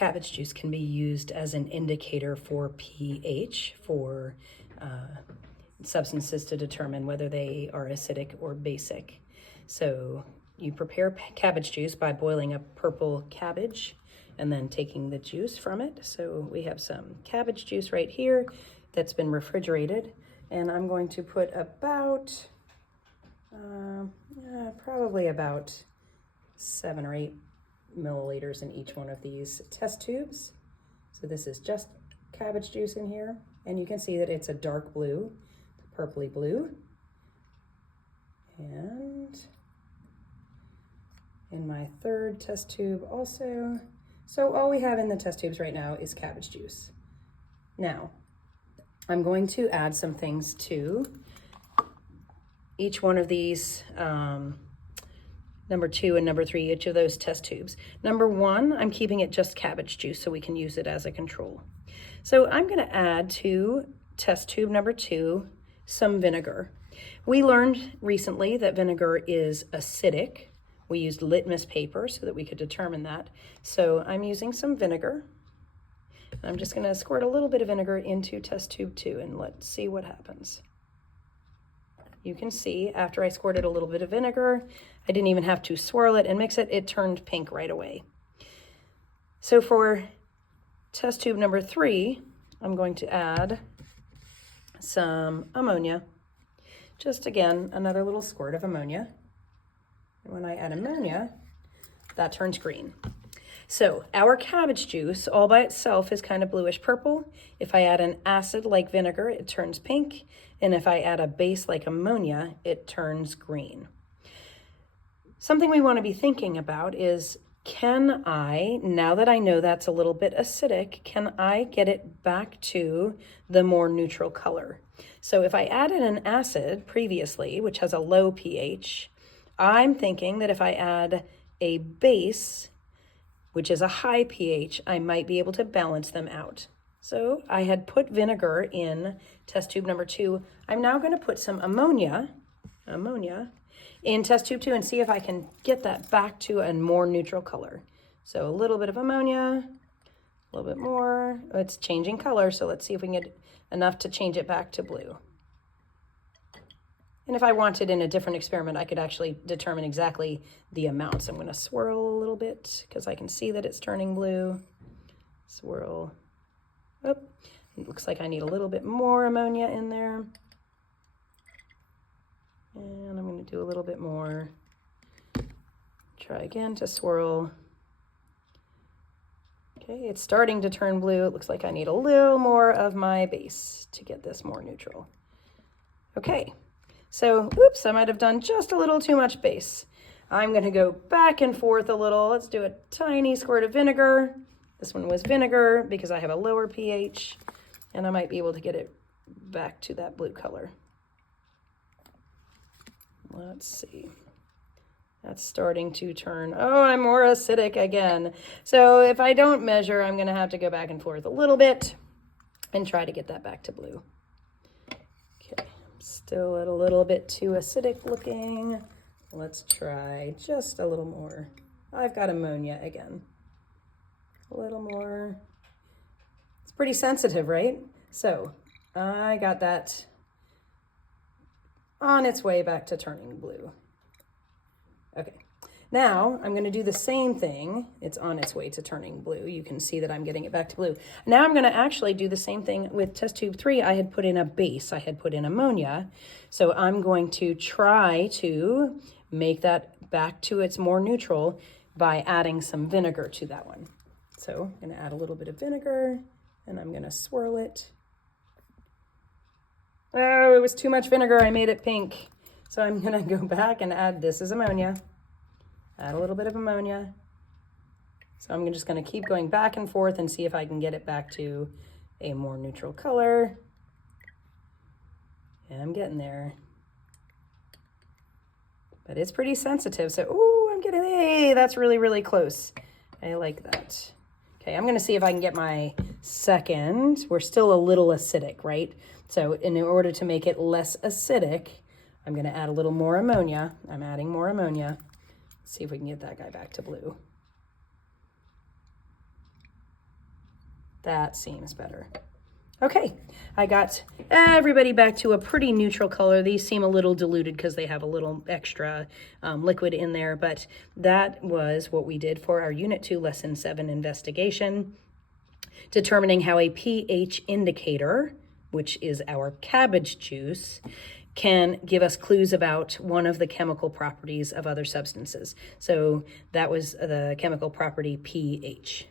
cabbage juice can be used as an indicator for pH for substances to determine whether they are acidic or basic. So you prepare cabbage juice by boiling a purple cabbage and then taking the juice from it. So we have some cabbage juice right here that's been refrigerated, and I'm going to put about probably about 7 or 8 milliliters in each one of these test tubes. So this is just cabbage juice in here, and you can see that it's a dark blue, purpley blue. And in my third test tube also. So all we have in the test tubes right now is cabbage juice. Now, I'm going to add some things to each one of these, number 2 and number 3, each of those test tubes. Number 1, I'm keeping it just cabbage juice so we can use it as a control. So I'm going to add to test tube number 2 some vinegar. We learned recently that vinegar is acidic. We used litmus paper so that we could determine that. So I'm using some vinegar. I'm just going to squirt a little bit of vinegar into test tube 2 and let's see what happens. You can see after I squirted a little bit of vinegar, I didn't even have to swirl it and mix it, it turned pink right away. So for test tube number 3, I'm going to add some ammonia. Just again, another little squirt of ammonia. And when I add ammonia, that turns green. So our cabbage juice all by itself is kind of bluish purple. If I add an acid like vinegar, it turns pink. And if I add a base like ammonia, it turns green. Something we want to be thinking about is, can I, now that I know that's a little bit acidic, can I get it back to the more neutral color? So if I added an acid previously, which has a low pH, I'm thinking that if I add a base, which is a high pH, I might be able to balance them out. So I had put vinegar in test tube number 2. I'm now going to put some ammonia in test tube 2 and see if I can get that back to a more neutral color. So a little bit of ammonia, a little bit more. It's changing color, so let's see if we can get enough to change it back to blue. And if I wanted in a different experiment, I could actually determine exactly the amounts. I'm going to swirl a little bit because I can see that it's turning blue. Swirl. Oh, it looks like I need a little bit more ammonia in there. And I'm going to do a little bit more. Try again to swirl. Okay, it's starting to turn blue. It looks like I need a little more of my base to get this more neutral. Okay. So, oops, I might have done just a little too much base. I'm going to go back and forth a little. Let's do a tiny squirt of vinegar. This one was vinegar because I have a lower pH, and I might be able to get it back to that blue color. Let's see. That's starting to turn. Oh, I'm more acidic again. So if I don't measure, I'm going to have to go back and forth a little bit and try to get that back to blue. Still a little bit too acidic looking. Let's try just a little more. I've got ammonia again. A little more. It's pretty sensitive, right? So I got that on its way back to turning blue. Okay. Now I'm going to do the same thing. It's on its way to turning blue. You can see that I'm getting it back to blue. Now I'm going to actually do the same thing with test tube 3. I had put in a base. I had put in ammonia. So I'm going to try to make that back to its more neutral by adding some vinegar to that one. So I'm going to add a little bit of vinegar and I'm going to swirl it. Oh, it was too much vinegar. I made it pink. So I'm going to go back and add, this is ammonia. Add a little bit of ammonia. So I'm just going to keep going back and forth and see if I can get it back to a more neutral color. And I'm getting there. But it's pretty sensitive. So, ooh, I'm getting, hey, that's really, really close. I like that. Okay, I'm going to see if I can get my second. We're still a little acidic, right? So in order to make it less acidic, I'm going to add a little more ammonia. I'm adding more ammonia. See if we can get that guy back to blue. That seems better. Okay, I got everybody back to a pretty neutral color. These seem a little diluted because they have a little extra liquid in there, but that was what we did for our Unit 2 Lesson 7 investigation, determining how a pH indicator, which is our cabbage juice, can give us clues about one of the chemical properties of other substances. So that was the chemical property pH.